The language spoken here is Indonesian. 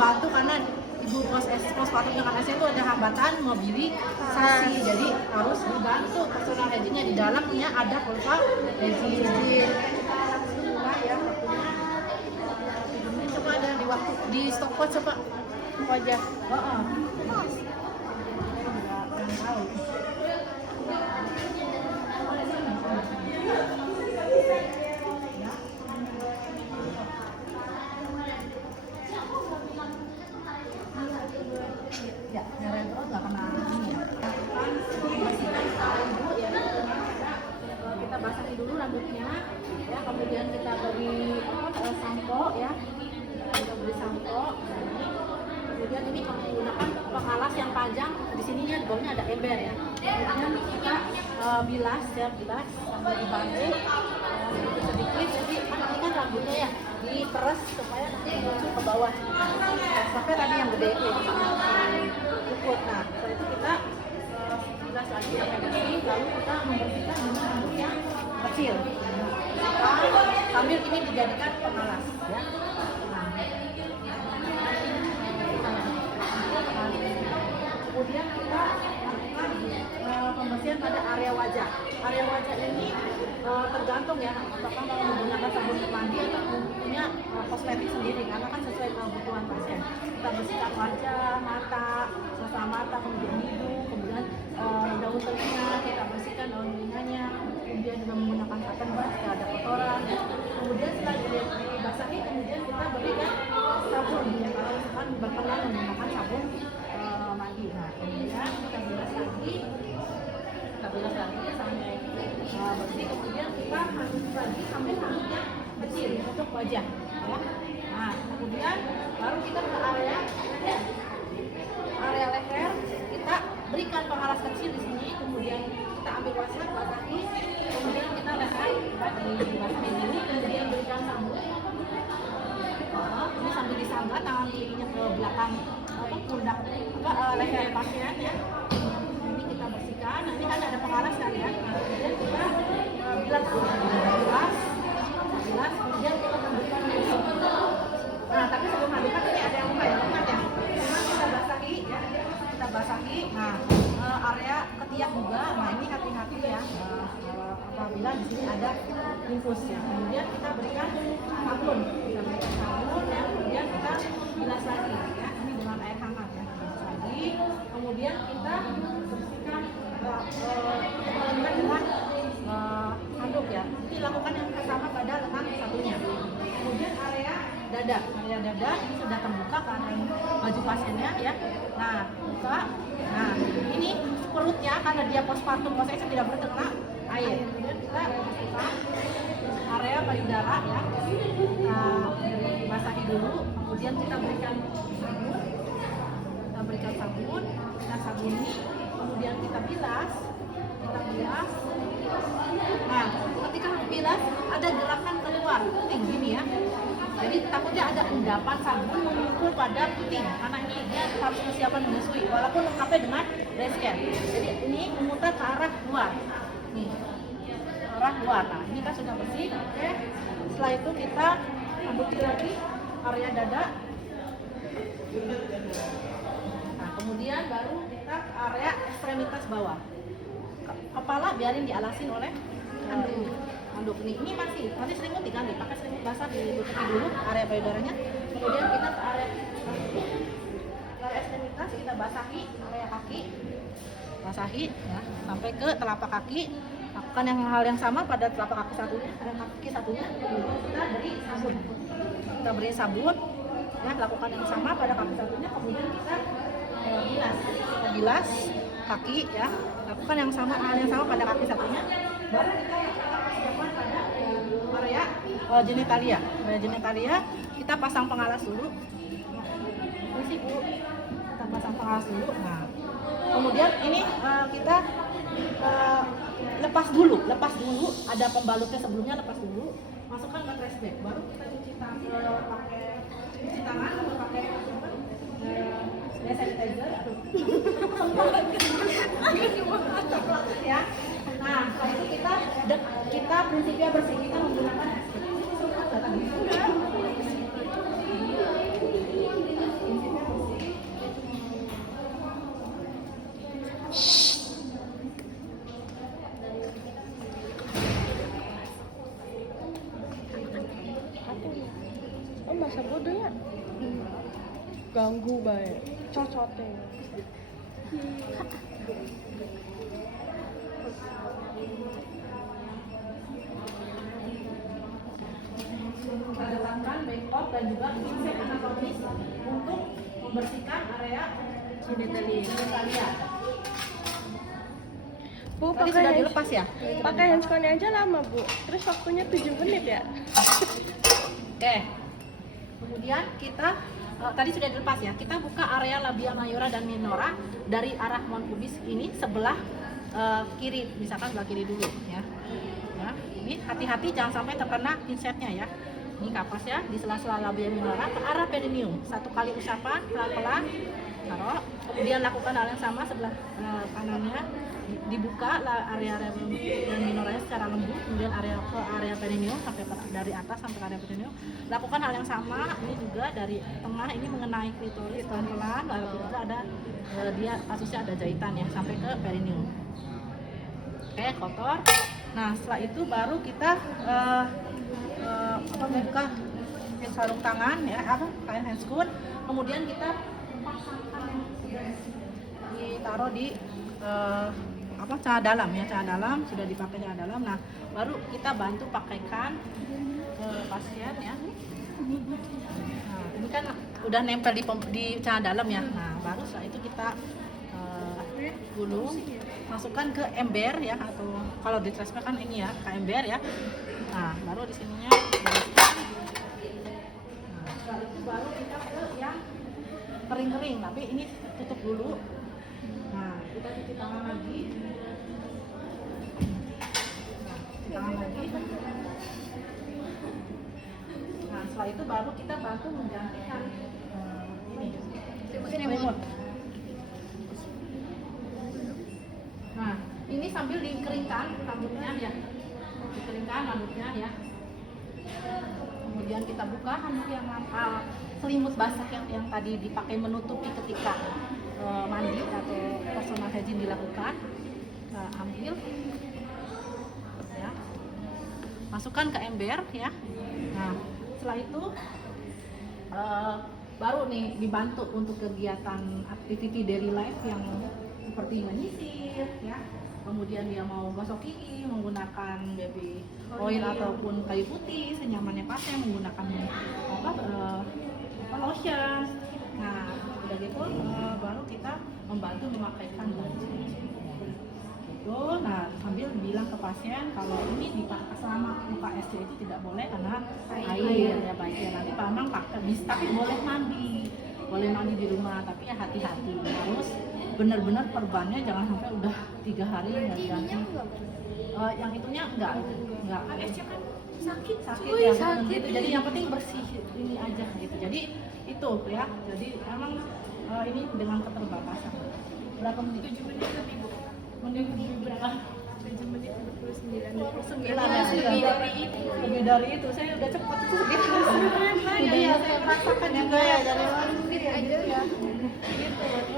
membantu karena ibu postpartum dengan ASI itu ada hambatan mobilisasi, jadi harus dibantu personal hygiene-nya. Di dalamnya ada kurva hygiene. Langsung mulai ya waktunya. Ini coba ada di waktu di stopwatch coba wajah. Tahu. Ya, nyari terus nggak kena ini ya. Kita basahi dulu rambutnya, ya. Kemudian kita beri sampo, ya. Kita beri sampo. Kemudian ini menggunakan pengalas yang panjang. Di sininya di bawahnya ada ember, ya. Kemudian kita bilas, ya, bilas sambil dibantu sedikit. Jadi ini kan rambutnya ya diperes supaya nanti menuju ke bawah. Sampai tadi yang gede itu cukup. Nah, setelah itu kita bilas lagi sampai bersih, lalu kita membersihkan dengan rambut yang kecil. Sambil ini dijadikan pengalas, ya. Kemudian kita lakukan pembersihan pada area wajah. Area wajah ini tergantung ya, apakah mau menggunakan sabun mandi atau punya kosmetik sendiri, karena kan sesuai kebutuhan pasien. Kita bersihkan wajah, mata, sisa mata, kemudian hidung, kemudian daun telinga kita bersihkan daun telinganya, kemudian juga menggunakan cotton bud jika ada kotoran. Kemudian setelah dibasahi, kemudian kita berikan sabun, ya, kalau misalkan berkenan menggunakan sabun mandi. Nah, kemudian kita bilas lagi sampai bersih. Kemudian kita aduk lagi sampai rambutnya kecil untuk wajah, ya. Nah, kemudian baru kita ke area leher, kita berikan pengalas kecil di sini. Kemudian kita ambil wasak, basahi, kemudian kita leher dibasahi dulu, kemudian berikan sabun. Ini sambil disambat tangan kirinya ke belakang pundak leher pasien, ya. Ini kita bersihkan. Nah, ini kan ada pengalas kan, ya. Kemudian kita bilas, kemudian kita tambahkan tisu. Nah, tapi sebelum hadirkan ini ada yang lupa ya, ingat ya. Kita basahi, ya. Kita basahi. Nah, area ketiak juga. Nah, ini hati-hati ya. Apabila di sini ada infus, ya. Kemudian kita berikan sabun. Ya. Kemudian kita bilas lagi, ya. Ini dengan air hangat, ya. Bilas lagi. Kemudian kita bersihkan dengan handuk, ya. Ini lakukan yang sama pada lengan satunya. Kemudian area dada ini sudah terbuka karena baju pasiennya, ya. Nah, buka. Nah, ini perutnya karena dia postpartum proses tidak boleh terkena air. Kemudian kita bersihkan area payudara, ya. Basahi dulu. Kemudian kita berikan sabun. Kita sabuni. Kemudian kita bilas. Nah, ketika bilas ada gerakan keluar puting gini, ya. Jadi takutnya ada endapan sabun mengumpul pada puting, karena ini dia harus persiapan menyusui walaupun lengkapnya dengan breast care. Jadi ini memutar ke arah luar. Nih, arah luar. Nah, ini kan sudah bersih. Oke. Setelah itu kita ambil lagi area dada. Nah, kemudian baru kita ke area ekstremitas bawah. Kepala biarin dialasin oleh handuk. Ini masih selimut diganti, pakai selimut basah ditutupi dulu area payudaranya. Kemudian kita ke area ekstremitas, kita basahi area kaki, ya, sampai ke telapak kaki. Lakukan hal yang sama pada telapak kaki satunya, kita beri sabun, ya. Lakukan yang sama pada kaki satunya, kemudian kita bilas kaki, ya. Lakukan hal yang sama pada kaki satunya. Baru kita siapkan pada area genitalia. Kita pasang pengalas dulu. Kita pasang pengalas dulu. Nah, kemudian ini kita lepas dulu. Ada pembalutnya sebelumnya, lepas dulu. Masukkan ke trash bag. Baru kita cuci tangan pakai sanitizer. Ya. Nah, setelah itu kita prinsipnya bersih, kita menggunakan ganggu baik cocotnya. Datangkan bengkok dan juga pincet anatomis untuk membersihkan area genitalia. Bu, Tadi sudah dilepas ya? Pakai handphone aja lama, Bu. Terus waktunya 7 menit ya? Oke. Kemudian kita tadi sudah dilepas ya. Kita buka area labia mayora dan minora dari arah mohon pubis ini sebelah kiri, misalkan sebelah kiri dulu ya. Ya, ini hati-hati jangan sampai terkena pinsetnya ya. Ini kapas ya di sela-sela labia minora ke arah perineum. Satu kali usapan pelan-pelan taruh. Kemudian lakukan hal yang sama sebelah kanannya, dibuka area minoranya secara lembut, kemudian area perineum sampai dari atas sampai ke area perineum. Lakukan hal yang sama ini juga dari tengah ini mengenai klitoris pelan-pelan, lalu juga ada dia kasusnya ada jahitan ya sampai ke perineum. Oke, kotor. Nah, setelah itu baru kita membuka sarung tangan ya, kain handscoon. Kemudian kita pasangkan yang sudah ditaruh di celana dalam ya, celana dalam sudah dipakai celana dalam. Nah, baru kita bantu pakaikan ke pasien ya. Nah, ini kan udah nempel di celana dalam ya. Nah, baru setelah itu kita gulung, masukkan ke ember ya, atau kalau di trespa kan ini ya, ke ember ya. Nah, baru di sininya bereskan. Nah, setelah itu baru kita ke yang kering-kering, tapi ini tutup dulu. Nah, kita cuci tangan lagi. Nah, setelah itu baru kita bantu menggantikan ini selimut. Nah, ini sambil dikeringkan rambutnya ya, dikeringkan rambutnya ya. Kemudian kita buka handuk yang selimut basah yang tadi dipakai menutupi ketika mandi atau personal hygiene dilakukan. Ambil ya, masukkan ke ember ya. Nah, setelah itu baru nih dibantu untuk kegiatan activity daily life yang seperti menyisir ya, kemudian dia mau gosok gigi menggunakan baby oil ataupun kayu putih senyamannya pasien, menggunakan lotion. Nah, udah gitu baru kita membantu memakaikan baju gitu. Nah, sambil bilang ke pasien kalau ini selama luka SC itu tidak boleh karena air ya, baik ya, nanti memang pakai tapi boleh mandi di rumah, tapi ya hati-hati, harus benar-benar perbannya jangan sampai udah 3 hari nggak diganti. Yang itunya enggak SC kan sakit ya, gitu. Jadi yang penting bersih ini aja gitu. Jadi itu ya, jadi memang ini dengan keterbatasan. Berapa menit? 7 menit lebih, Bu. Menit berapa? 7 menit 29. Lebih dari itu. Saya udah cepat itu segitu. Iya, saya merasakan juga ya dari luar negeri aja ya. Gitu.